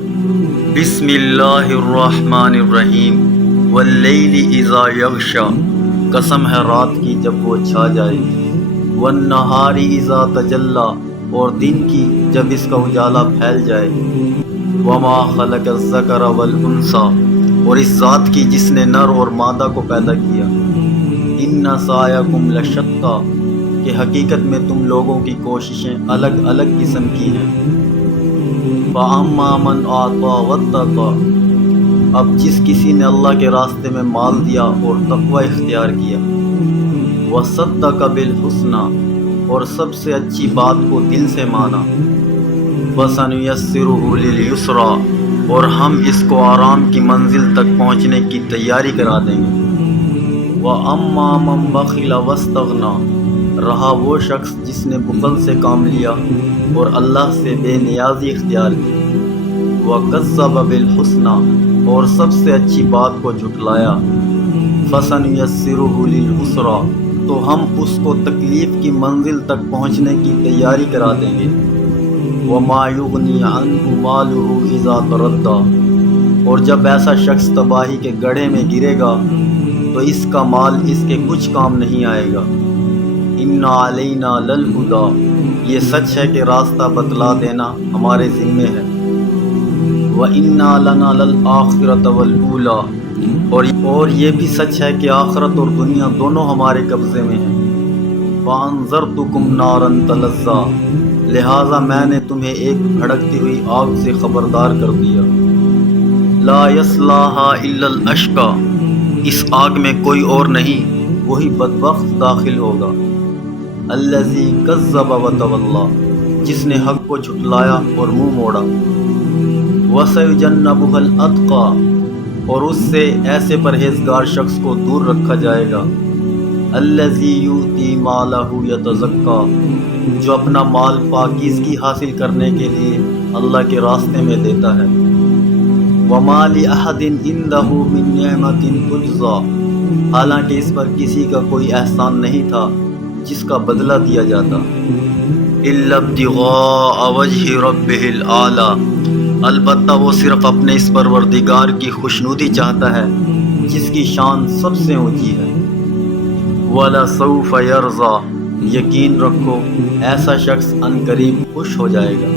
بسم اللہ الرحمن الرحیم واللیل اذا یغشا، قسم ہے رات کی جب وہ چھا جائے گی، والنہار اذا تجلی، اور دن کی جب اس کا اجالا پھیل جائے گی، وما خلق الذکر والانثی، اور اس ذات کی جس نے نر اور مادہ کو پیدا کیا، ان سعیکم لشتی، کہ حقیقت میں تم لوگوں کی کوششیں الگ الگ قسم کی ہیں، فَأَمَّا مَنْ أَعْطَىٰ وَاتَّقَىٰ، اب جس کسی نے اللہ کے راستے میں مال دیا اور تقوی اختیار کیا، وَصَدَّقَ بِالْحُسْنَىٰ، اور سب سے اچھی بات کو دل سے مانا، فَسَنُيَسِّرُهُ لِلْيُسْرَىٰ، اور ہم اس کو آرام کی منزل تک پہنچنے کی تیاری کرا دیں گے، وَأَمَّا مَنْ بَخِلَ وَاسْتَغْنَىٰ، رہا وہ شخص جس نے بخل سے کام لیا اور اللہ سے بے نیازی اختیار کی، وَكَذَّبَ بِالْحُسْنَىٰ، اور سب سے اچھی بات کو جھٹلایا، فَسَنُيَسِّرُهُ لِلْعُسْرَىٰ، تو ہم اس کو تکلیف کی منزل تک پہنچنے کی تیاری کرا دیں گے، وَمَا يُغْنِي عَنْهُ مَالُهُ إِذَا تَرَدَّىٰ، اور جب ایسا شخص تباہی کے گڑھے میں گرے گا تو اس کا مال اس کے کچھ کام نہیں آئے گا، اِنَّ عَلَيْنَا لَلْهُدَىٰ، یہ سچ ہے کہ راستہ بتلا دینا ہمارے ذمے ہے، وَإِنَّا لَنَا لَلْآخِرَةَ وَالْأُولَىٰ، اور یہ بھی سچ ہے کہ آخرت اور دنیا دونوں ہمارے قبضے میں ہیں، فَأَنذَرْتُكُمْ نَارًا تَلَظَّىٰ، لہٰذا میں نے تمہیں ایک بھڑکتی ہوئی آگ سے خبردار کر دیا، لَا يَصْلَاهَا إِلَّا الْأَشْقَىٰ، اس آگ میں کوئی اور نہیں وہی بدبخت داخل ہوگا، الَّذِي كَذَّبَ وَتَوَلَّىٰ، جس نے حق کو جھٹلایا اور منہ موڑا، وَسَيُجَنَّبُهَا الْأَتْقَىٰ، اور اس سے ایسے پرہیزگار شخص کو دور رکھا جائے گا، الَّذِي يُؤْتِي مَالَهُ يَتَزَكَّىٰ، جو اپنا مال پاکیزگی حاصل کرنے کے لیے اللہ کے راستے میں دیتا ہے، وَمَا لِأَحَدٍ عِندَهُ مِن نِّعْمَةٍ تُجْزَىٰ، حالانکہ اس پر کسی کا کوئی احسان نہیں تھا جس کا بدلہ دیا جاتا، إِلَّا ابْتِغَاءَ وَجْهِ رَبِّهِ الْأَعْلَىٰ، البتہ وہ صرف اپنے اس پروردگار کی خوشنودی چاہتا ہے جس کی شان سب سے اونچی ہے، وَلَسَوْفَ يَرْضَىٰ، یقین رکھو ایسا شخص عنقریب خوش ہو جائے گا۔